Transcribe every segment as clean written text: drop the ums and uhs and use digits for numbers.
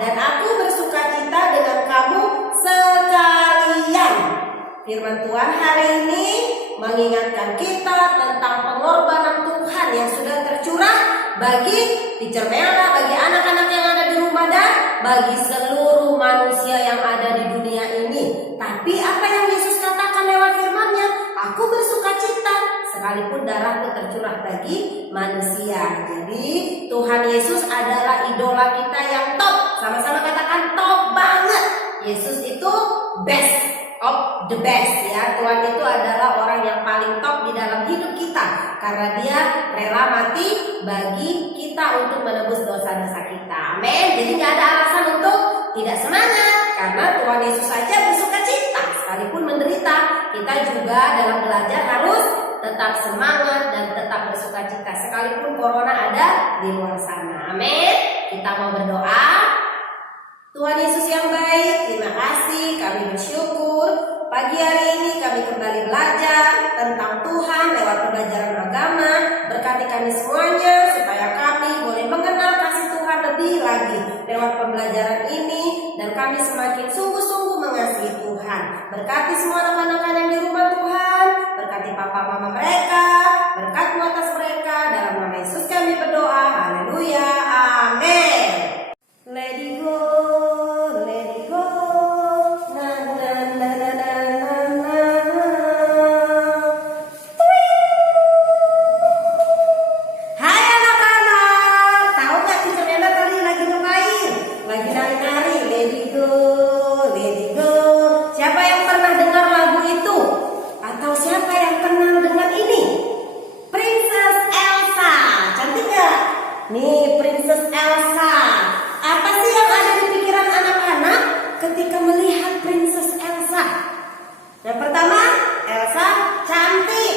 dan aku bersukacita dengan kamu sekalian. Firman Tuhan hari ini mengingatkan kita tentang pengorbanan Tuhan yang sudah tercurah bagi Teacher Melda, bagi anak-anak yang ada di rumah, dan bagi seluruh manusia yang ada di dunia ini. Tapi apa yang Yesus katakan lewat firman-Nya? Aku bersukacita sekalipun darahku tercurah bagi manusia. Jadi Tuhan Yesus adalah idola kita yang top. Sama-sama katakan top banget. Yesus itu best of the best ya. Tuhan itu adalah orang yang paling top di dalam hidup kita, karena dia rela mati bagi kita untuk menebus dosa-dosa kita. Amin. Jadi gak ada alasan untuk tidak semangat, karena Tuhan Yesus saja bersukacita sekalipun menderita. Kita juga dalam belajar harus tetap semangat dan tetap bersukacita sekalipun corona ada di luar sana. Amin. Kita mau berdoa. Tuhan Yesus yang baik, terima kasih, kami bersyukur pagi hari ini kami kembali belajar tentang Tuhan lewat pembelajaran agama. Berkati kami semuanya supaya kami boleh mengenal kasih Tuhan lebih lagi lewat pembelajaran ini, dan kami semakin sungguh-sungguh mengasihi Tuhan. Berkati semua anak-anak yang di rumah Tuhan, berkati papa mama mereka, berkat atas mereka, dalam nama Yesus kami berdoa. Haleluya, amin. Let it go, let it go, na na na na na na na. Hai anak-anak, tahu nggak Teacher Melda tadi lagi ngapain? Lagi nari-nari, let it go, let it go. Siapa yang pernah dengar lagu itu? Atau siapa yang kenal dengan ini? Princess Elsa, cantik nggak? Nih Princess Elsa. Apa sih yang ada di pikiran anak-anak ketika melihat Princess Elsa? Yang pertama, Elsa cantik.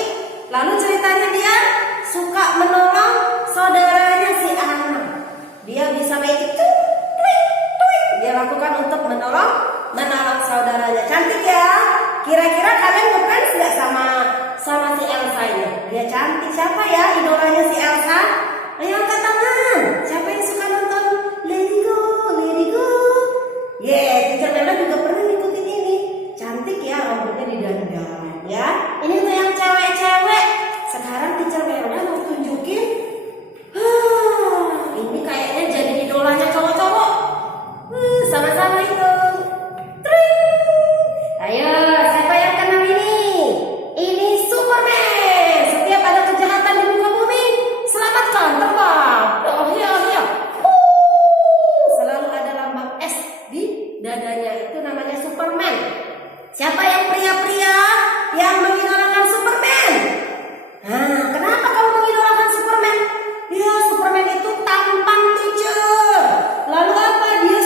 Lalu ceritanya dia suka menolong saudaranya si Anna. Dia bisa magic, dia lakukan untuk menolong saudaranya. Cantik ya. Kira-kira kalian ngefans nggak sama si Elsa ini? Dia cantik. Siapa ya idolanya si Elsa? Ayo angkat tangan. Siapa yang suka nonton Let It Go, Let It Go? Teacher Melda juga pernah ngikutin ini. Cantik ya, rambutnya didandan ya. Ini tuh yang cewek-cewek. Sekarang Teacher Melda mau tunjukin. Ini kayaknya jadi idolanya cowok-cowok. Sama-sama itu. Ayo, siapa yang kenal ini? Ini Superman. Setiap ada kejahatan di muka bumi, selamatkan, terbang. Oh iya. Selalu ada lambang S di dadanya, itu namanya Superman. Siapa yang pria-pria yang mengidolakan Superman? Nah, kenapa kamu mengidolakan Superman? Dia Superman itu tampan, teacher. Lalu apa? Dia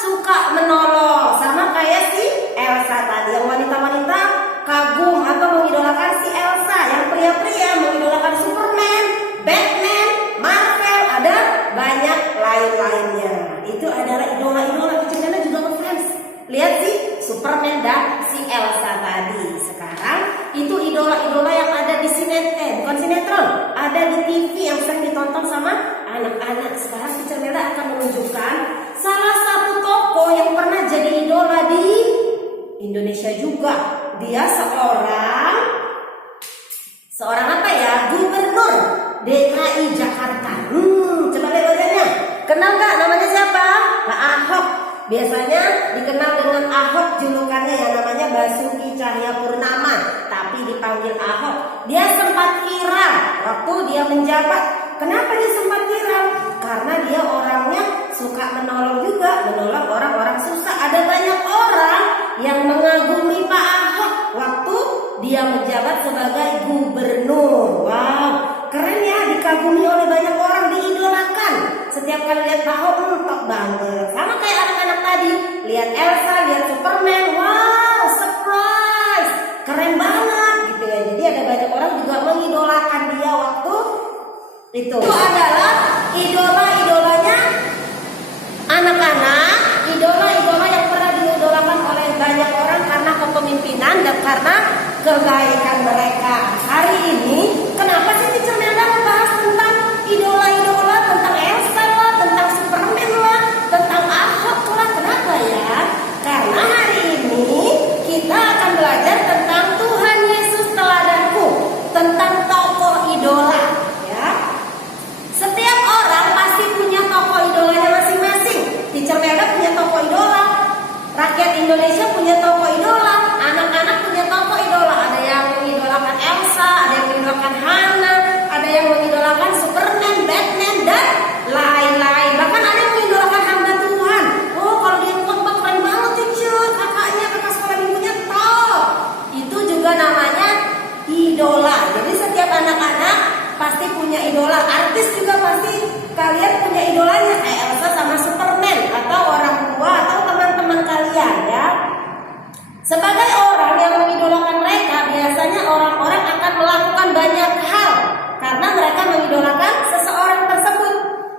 suka menolong, sama kayak si Elsa tadi. Yang wanita-wanita kagum atau mengidolakan si Elsa. Yang pria-pria mengidolakan Superman, Batman, Marvel, ada banyak lain-lainnya. Itu adalah idola-idola. Kecilnya juga ngefans. Lihat sih Superman dan si Elsa tadi. Sekarang itu idola-idola yang ada di bukan sinetron, ada di TV yang sering ditonton sama anak-anak. Sekarang Teacher Melda akan menunjukkan salah satu tokoh yang pernah jadi idola di Indonesia juga. Dia seorang apa ya? Gubernur DKI Jakarta. Coba lihat wajahnya. Kenal nggak namanya siapa? Pak Ahok. Biasanya dikenal dengan Ahok, julukannya yang namanya Basuki Cahayapurnama, tapi dipanggil Ahok. Dia sempat viral waktu dia menjabat. Kenapa dia sempat viral? Karena dia orangnya suka menolong juga, menolong orang-orang susah. Ada banyak orang yang mengagumi Pak Ahok waktu dia menjabat sebagai gubernur. Wow, keren ya, dikagumi oleh banyak orang, diidolakan. Setiap kali lihat Pak Ahok, top banget. Sama kayak anak-anak tadi, lihat Elsa, lihat Superman, wow, surprise, keren banget gitu ya. Jadi ada banyak orang juga mengidolakan dia waktu itu. Itu adalah idola-idolanya anak-anak, idola-idola yang pernah diidolakan oleh banyak orang karena kepemimpinan dan karena kebaikan mereka. Hari ini, kenapa sih Teacher Melda membahas tentang idola-idola, tentang Elsa lah, tentang Superman lah, tentang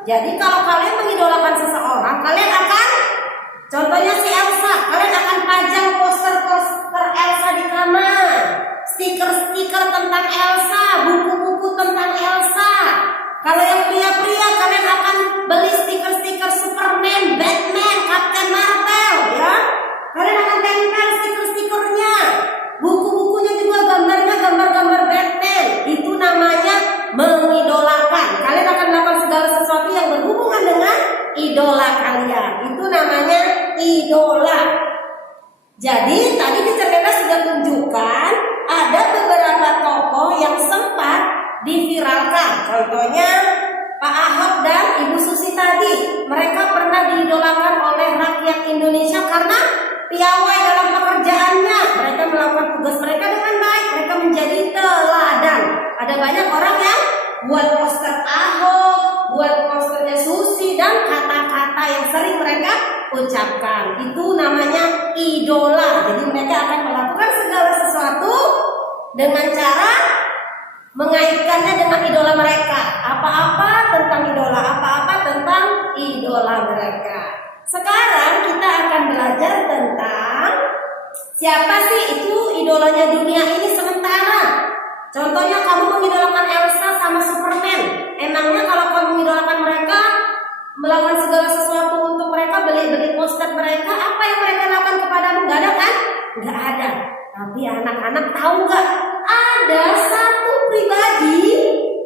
Jadi kalau kalian mengidolakan seseorang, kalian akan, contohnya si Elsa, kalian akan pajang poster-poster Elsa di kamar, stiker-stiker tentang Elsa, buku-buku tentang Elsa. Kalau yang pria-pria, kalian akan beli stiker-stiker Superman, Batman, Captain Marvel, ya. Kalian akan tempel stiker-stikernya. Buku-bukunya juga gambarnya gambar-gambar Batman. Itu namanya mengidolakan. Kalian akan melakukan segala sesuatu yang berhubungan dengan idola kalian. Itu namanya idola. Jadi tadi di cerita sudah tunjukkan ada beberapa tokoh yang sempat diviralkan. Contohnya Pak Ahok dan Ibu Susi tadi. Mereka pernah diidolakan oleh rakyat Indonesia karena piawai dalam pekerjaannya. Mereka melakukan tugas mereka dengan baik. Mereka menjadi teladan. Ada banyak orang yang buat poster Ahok, buat posternya Susi, dan kata-kata yang sering mereka ucapkan. Itu namanya idola. Jadi mereka akan melakukan segala sesuatu dengan cara mengaitkannya dengan idola mereka. Apa-apa tentang idola, apa-apa tentang idola mereka. Sekarang kita akan belajar tentang siapa sih itu idolanya dunia ini sementara. Contohnya kamu mengidolakan Elsa sama Superman. Emangnya kalau kamu mengidolakan mereka, melakukan segala sesuatu untuk mereka, beli poster mereka, apa yang mereka lakukan kepadamu? Gak ada kan? Gak ada. Tapi anak-anak tahu gak? Ada satu pribadi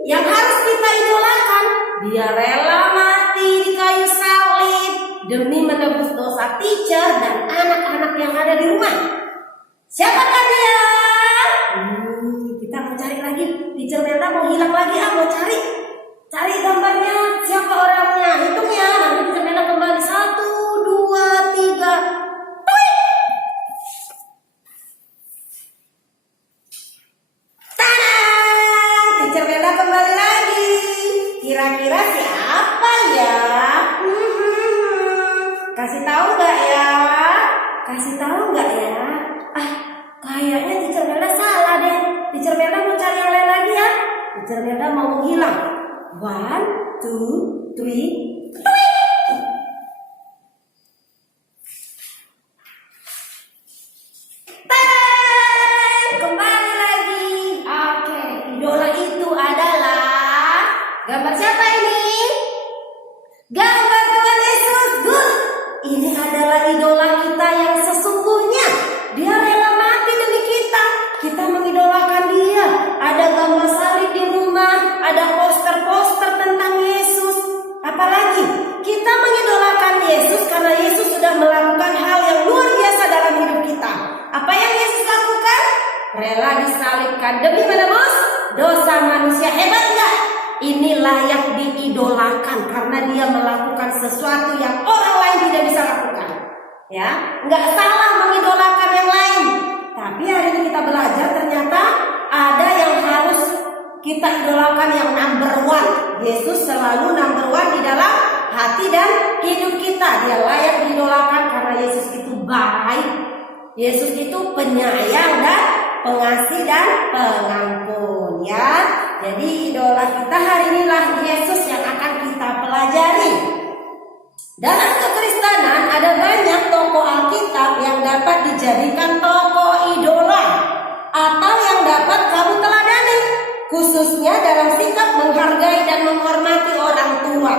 yang harus kita idolakan. Dia rela mati di kayu salib demi menebus dosa teacher dan anak-anak yang ada di rumah. Siapakah dia? Kita mau cari lagi. Teacher Melda mau hilang lagi, mau cari gambarnya. Siapa orangnya? Hitung ya. Nanti Teacher Melda kembali 1, 2, 3. Tadang! Teacher Melda kembali lagi. Kira-kira siapa ya? Kasih tahu nggak ya? Kasih tahu nggak ya? Kayaknya Teacher Melda salah deh. Teacher Melda mau cari yang lain lagi ya. Teacher Melda mau menghilang. 1, 2, 3. Kembali lagi. Oke, idola itu adalah gambar siapa ini? Gambar Tuhan Yesus. Good. Ini adalah idola kita yang sesungguhnya. Dia rela mati demi kita. Kita mengidolakan dia. Ada gambar salib di rumah, ada poster-poster tentang Yesus. Apalagi kita mengidolakan Yesus karena Yesus sudah melakukan hal yang luar biasa dalam hidup kita. Apa yang Yesus lakukan? Rela disalibkan demi menebus dosa manusia. Hebat enggak? Ini layak diidolakan karena dia melakukan sesuatu yang orang lain tidak bisa lakukan. Ya, nggak salah mengidolakan yang lain. Tapi hari ini kita belajar ternyata ada yang harus kita idolakan yang number one. Yesus selalu number one di dalam hati dan hidup kita. Dia layak diidolakan karena Yesus itu baik. Yesus itu penyayang dan pengasih dan pengampun, ya. Jadi idola kita hari inilah Yesus yang akan kita pelajari. Dalam kekristenan ada banyak tokoh Alkitab yang dapat dijadikan tokoh idola atau yang dapat kamu teladani, khususnya dalam sikap menghargai dan menghormati orang tua.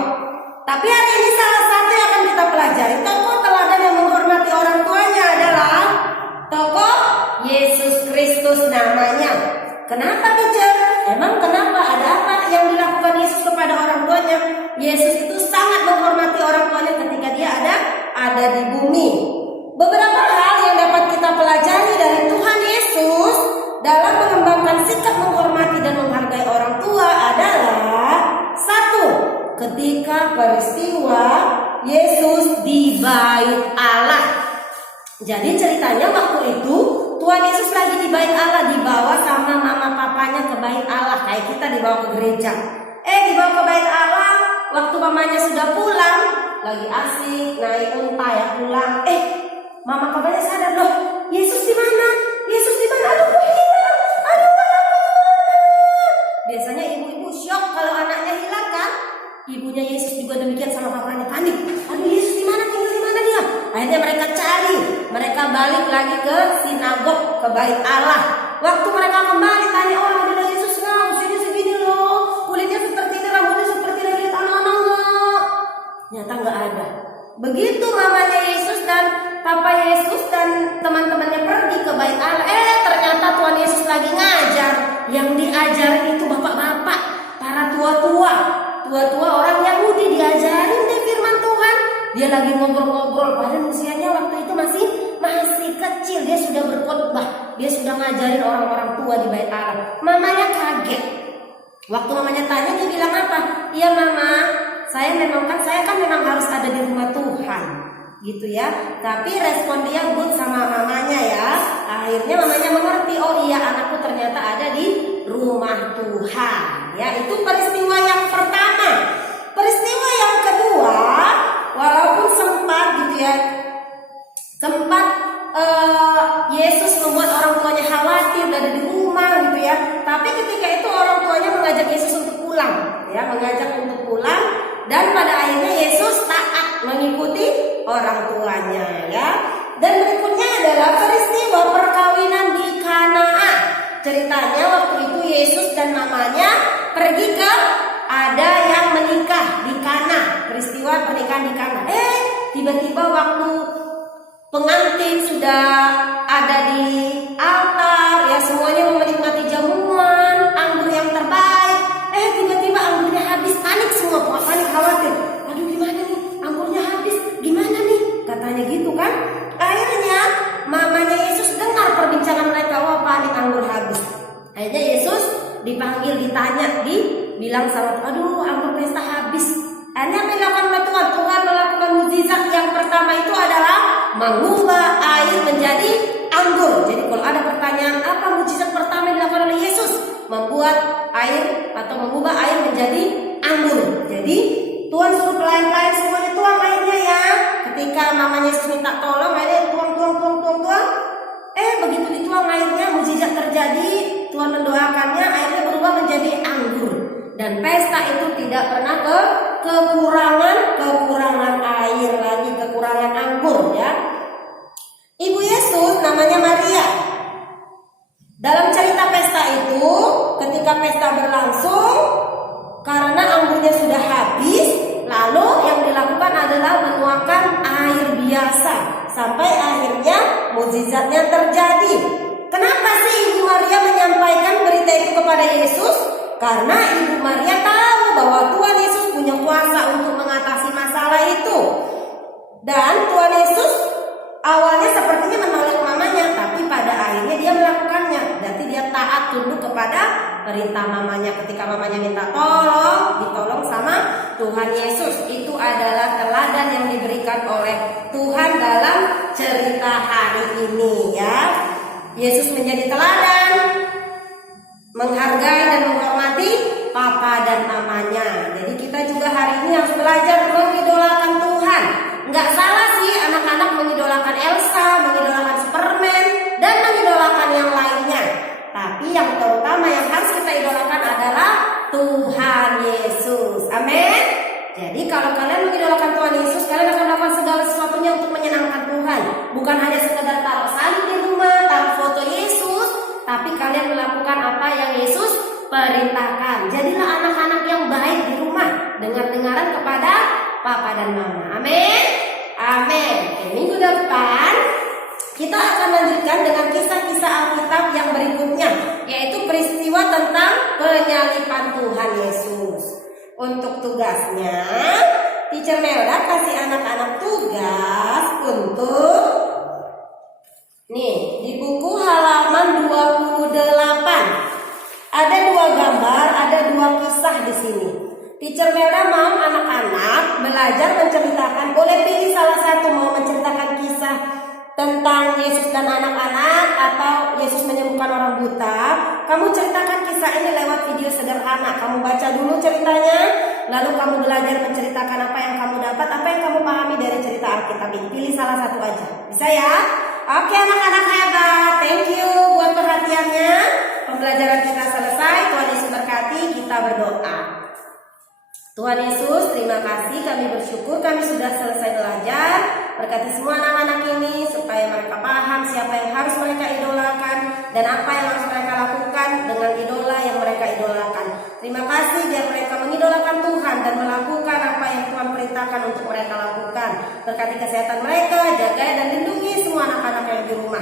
Tapi hari ini salah satu yang akan kita pelajari, tokoh teladan yang menghormati orang tuanya adalah tokoh Yesus Kristus namanya. Kenapa teacher? Emang kenapa? Ada apa yang dilakukan Yesus kepada orang tuanya? Yesus itu sangat menghormati orang tuanya ketika dia ada di bumi. Beberapa hal yang dapat kita pelajari dari Tuhan Yesus dalam mengembangkan sikap menghormati dan menghargai orang tua adalah: satu, ketika peristiwa Yesus di bait Allah. Jadi ceritanya waktu itu Tuhan Yesus lagi di bait Allah, dibawa sama mama papanya ke bait Allah, kayak kita dibawa ke gereja. Dibawa ke bait Allah, waktu mamanya sudah pulang, lagi asik naik unta ya pulang. Mama papanya sadar, loh, Yesus di mana? Yesus di mana? Aduh, kok hilang? Aduh. Biasanya ibu-ibu syok kalau anaknya hilang kan? Ibunya ibunya Yesus juga demikian sama papanya, panik. Aduh, Yesus di mana? Tinggal di mana dia? Akhirnya mereka cari, mereka balik lagi ke sinagog, ke bait Allah. Waktu mereka kembali tanya orang, ada Yesus nggak? Usianya segini loh, kulitnya seperti ini, rambutnya seperti ini, lihat anak-anak nggak? Nyata nggak ada. Begitu mamanya Yesus dan papa Yesus dan teman-temannya pergi ke bait Allah, ternyata Tuhan Yesus lagi ngajar. Yang diajarin itu bapak-bapak, para tua-tua orang Yahudi, diajarin deh firman Tuhan. Dia lagi ngobrol-ngobrol, padahal usianya waktu itu masih kecil. Dia sudah berkhotbah, dia sudah ngajarin orang-orang tua di bait Allah. Mamanya kaget. Waktu mamanya tanya, dia bilang apa? Iya mama, saya kan memang harus ada di rumah Tuhan, gitu ya. Tapi respon dia good sama mamanya ya. Akhirnya mamanya mengerti, oh iya anakku ternyata ada di rumah Tuhan. Ya, itu peristiwa yang pertama. Peristiwa yang kedua, walaupun sempat gitu ya, Yesus membuat orang tuanya khawatir dari di rumah gitu ya. Tapi ketika itu orang tuanya mengajak Yesus untuk pulang, ya, dan pada akhirnya Yesus taat mengikuti orang tuanya, ya. Dan berikutnya adalah peristiwa perkawinan di Kana. Ceritanya waktu itu Yesus dan mamanya pergi ke ada yang menikah di Kana, peristiwa pernikahan di Kana. Tiba-tiba waktu pengantin sudah ada di altar, ya, semuanya menikmati jamuan anggur yang terbaik. Tiba-tiba anggurnya habis, panik semua, panik khawatir. Aduh, gimana nih? Anggurnya habis, gimana nih? Katanya gitu kan. Akhirnya mamanya Yesus dengar perbincangan mereka, wah panik anggur habis. Akhirnya Yesus dipanggil, ditanya, dibilang sama, aduh anggur pesta habis. Akhirnya melakukan Tuhan melakukan mukjizat yang pertama itu adalah mengubah air menjadi anggur. Jadi kalau ada pertanyaan apa mukjizat pertama yang dilakukan oleh Yesus, membuat air atau mengubah air menjadi anggur. Jadi Tuhan suruh pelayan-pelayan semuanya tuang airnya ya. Ketika mamanya Yesus minta tolong, airnya tuang. Begitu dituang airnya, mukjizat terjadi. Tuhan mendoakannya, airnya berubah menjadi anggur. Dan pesta itu tidak pernah kekurangan air lagi, kekurangan anggur ya. Ibu Yesus namanya Maria. Dalam cerita pesta itu, ketika pesta berlangsung, karena anggurnya sudah habis, lalu yang dilakukan adalah menuangkan air biasa sampai akhirnya mukjizatnya terjadi. Kenapa sih Ibu Maria menyampaikan berita itu kepada Yesus? Karena Ibu Maria tahu bahwa Tuhan Yesus punya kuasa untuk mengatasi masalah itu. Dan Tuhan Yesus awalnya sepertinya menolak mamanya, tapi pada akhirnya dia melakukannya. Berarti dia taat tunduk kepada perintah mamanya. Ketika mamanya minta tolong, ditolong sama Tuhan Yesus. Itu adalah teladan yang diberikan oleh Tuhan dalam cerita hari ini ya. Yesus menjadi teladan, menghargai dan menghormati papa dan mamanya. Jadi kita juga hari ini harus belajar mengidolakan Tuhan. Nggak salah sih anak-anak mengidolakan Elsa, mengidolakan Superman, dan mengidolakan yang lainnya. Tapi yang terutama yang harus kita idolakan adalah Tuhan Yesus. Amin. Jadi kalau kalian mengidolakan Tuhan Yesus, kalian akan melakukan segala sesuatunya untuk menyenangkan Tuhan. Bukan hanya sekedar taruh salib di rumah, taruh foto Yesus, tapi kalian melakukan apa yang Yesus perintahkan. Jadilah anak-anak yang baik di rumah, dengar-dengaran kepada papa dan mama. Amin. Amin. Minggu depan kita akan lanjutkan dengan kisah-kisah Alkitab yang berikutnya, yaitu peristiwa tentang penyaliban Tuhan Yesus. Untuk tugasnya, Teacher Melda kasih anak-anak tugas untuk di buku halaman 28. Ada 2 gambar, ada 2 kisah di sini. Teacher Melda mau anak-anak belajar menceritakan, boleh pilih salah satu, mau menceritakan kisah tentang Yesus dan anak-anak atau Yesus menyembuhkan orang buta. Kamu ceritakan kisah ini lewat video sederhana. Kamu baca dulu ceritanya, lalu kamu belajar menceritakan apa yang kamu dapat, apa yang kamu pahami dari cerita Alkitab ini. Pilih salah satu aja. Bisa ya? Oke anak-anak hebat. Thank you buat perhatiannya. Pembelajaran kita selesai. Tuhan Yesus berkati. Kita berdoa. Tuhan Yesus, terima kasih, kami bersyukur kami sudah selesai belajar. Berkati semua anak-anak ini supaya mereka paham siapa yang harus mereka idolakan dan apa yang harus mereka lakukan dengan idola yang mereka idolakan. Terima kasih biar mereka mengidolakan Tuhan dan melakukan apa yang Tuhan perintahkan untuk mereka lakukan. Berkati kesehatan mereka, jaga dan lindungi semua anak-anak yang di rumah.